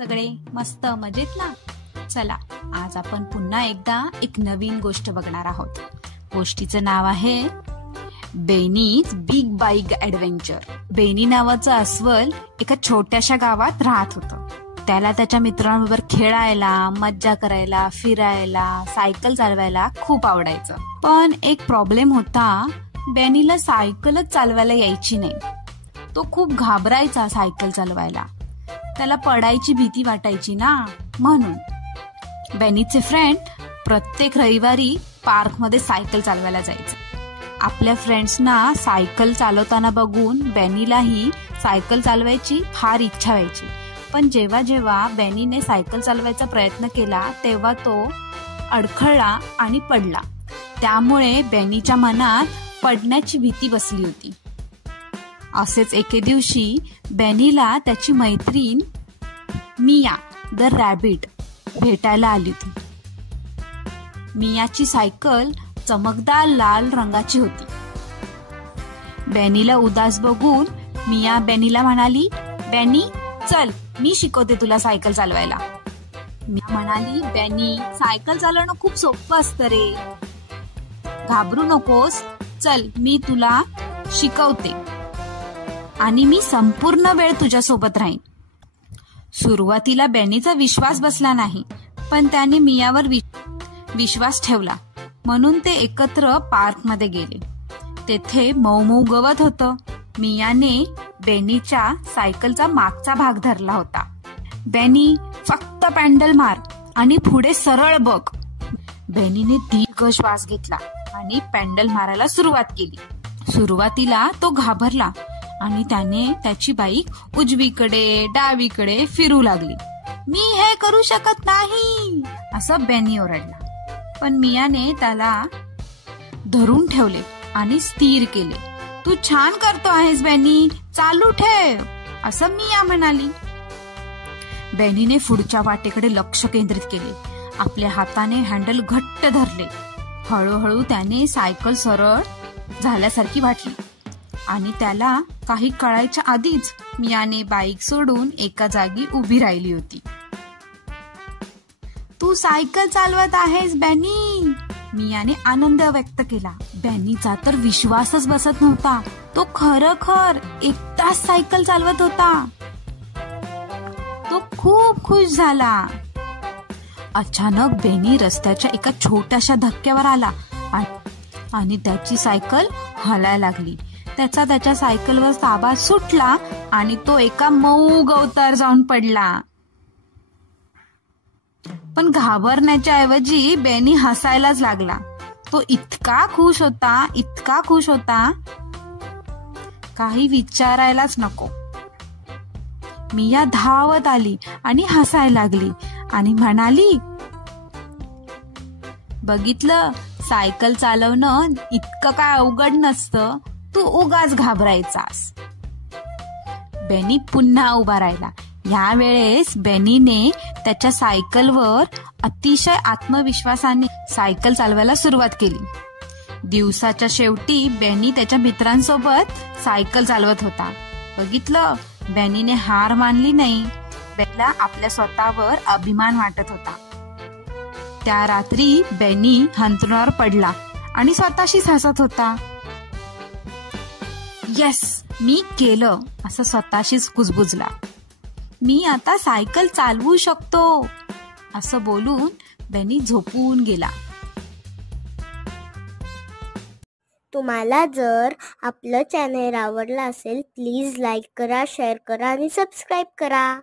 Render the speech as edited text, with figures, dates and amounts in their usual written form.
सगळे मस्त मजेत ना? चला, आज आपण पुन्हा एकदा एक नवीन गोष्ट बघणार आहोत. गोष्टीचं नाव आहे बेनीज बिग बाईक ऍडव्हेंचर. बेनी नावाचं अस्वल एका छोट्याशा गावात राहत होतं. त्याला त्याच्या मित्रांबरोबर खेळायला, मज्जा करायला, फिरायला, सायकल चालवायला खूप आवडायचं. पण एक प्रॉब्लेम होता, बेनीला सायकलच चालवायला यायची नाही. तो खूप घाबरायचा सायकल चालवायला. त्याला पडायची भीती वाटायची ना, म्हणून. बेनीचे फ्रेंड प्रत्येक रविवारी पार्कमध्ये सायकल चालवायला जायचे. आपल्या फ्रेंड्सना सायकल चालवताना बघून बेनीलाही सायकल चालवायची फार इच्छा व्हायची. पण जेव्हा जेव्हा बेनीने सायकल चालवायचा प्रयत्न केला तेव्हा तो अडखळला आणि पडला. त्यामुळे बेनीच्या मनात पडण्याची भीती बसली होती. असेच एके दिवशी बेनीला त्याची मैत्रीण मिया द रॅबिट भेटायला आली होती. मियाची सायकल चमकदार लाल रंगाची होती. बेनीला उदास बघून मिया बेनीला म्हणाली, बेनी चल, मी शिकवते तुला सायकल चालवायला. मिया म्हणाली, बेनी सायकल चालवणं खूप सोपं असतं रे, घाबरू नकोस, चल मी तुला शिकवते आणि मी संपूर्ण वेळ तुझ्यासोबत राहीन. सुरुवातीला बेनीचा विश्वास बसला नाही, पण त्याने मियावर विश्वास ठेवला. म्हणून ते एकत्र पार्कमध्ये गेले. तेथे मऊ मऊ गवत होतं. मियाने बेनीच्या सायकलचा मागचा भाग धरला होता. बेनी फक्त पॅन्डल मार आणि पुढे सरळ बघ. बेनीने दीर्घ श्वास घेतला आणि पॅन्डल मारायला सुरुवात केली. सुरुवातीला तो घाबरला आणि त्याने त्याची बाईक उजवीकडे डावीकडे फिरू लागली. मी हे करू शकत नाही, असं बेनी ओरडला. पण मियाने त्याला धरून ठेवले आणि स्थिर केले. तू छान करतो आहेस बेनी, चालू ठेव, असं मिया म्हणाली. बेनीने पुढच्या वाटेकडे लक्ष केंद्रित केले. आपल्या हाताने हँडल घट्ट धरले. हळूहळू त्याने सायकल सरळ झाल्यासारखी वाटली आणि त्याला काही कळायच्या आधीच मियाने बाईक सोडून एका जागी उभी राहिली होती. तू सायकल चालवत आहेस बेनी, मियाने आनंद व्यक्त केला. बेनीचा तर विश्वासच बसत नव्हता. तो खरोखर एकटाच सायकल चालवत होता. तो खूप खुश झाला. अचानक बेनी रस्त्याच्या एका छोट्याशा धक्क्यावर आला आणि त्याची सायकल हलायला लागली. त्याच्या सायकलवर ताबा सुटला आणि तो एका मऊ गवतावर जाऊन पडला. पण घाबरण्याच्या ऐवजी बेनी हसायलाच लागला. तो इतका खुश होता, काही विचारायलाच नको. मिया धावत आली आणि हसायला लागली आणि म्हणाली, बघितलं, सायकल चालवणं इतकं काय अवघड नसतं, तू उगाच घाबरायचास. बेनी पुन्हा उभा राहिला. यावेळेस बेनीने त्याच्या सायकलवर अतिशय आत्मविश्वासाने सायकल चालवायला सुरुवात केली. दिवसाच्या शेवटी बेनी त्याच्या मित्रांसोबत सायकल चालवत होता. बघितलं, बेनीने हार मानली नाही. बेनीला आपल्या स्वतःवर अभिमान वाटत होता. त्या रात्री बेनी अंथरुणावर पडला आणि स्वतःशीच हसत होता. येस, मी केलं, असं स्वतःशीच कुजबुजला. मी आता सायकल चालवू शकतो, असं बोलून बेनी झोपून गेला. तुम्हाला जर आपलं चॅनल आवडलं असेल, प्लीज लाईक करा, शेअर करा आणि सबस्क्राईब करा.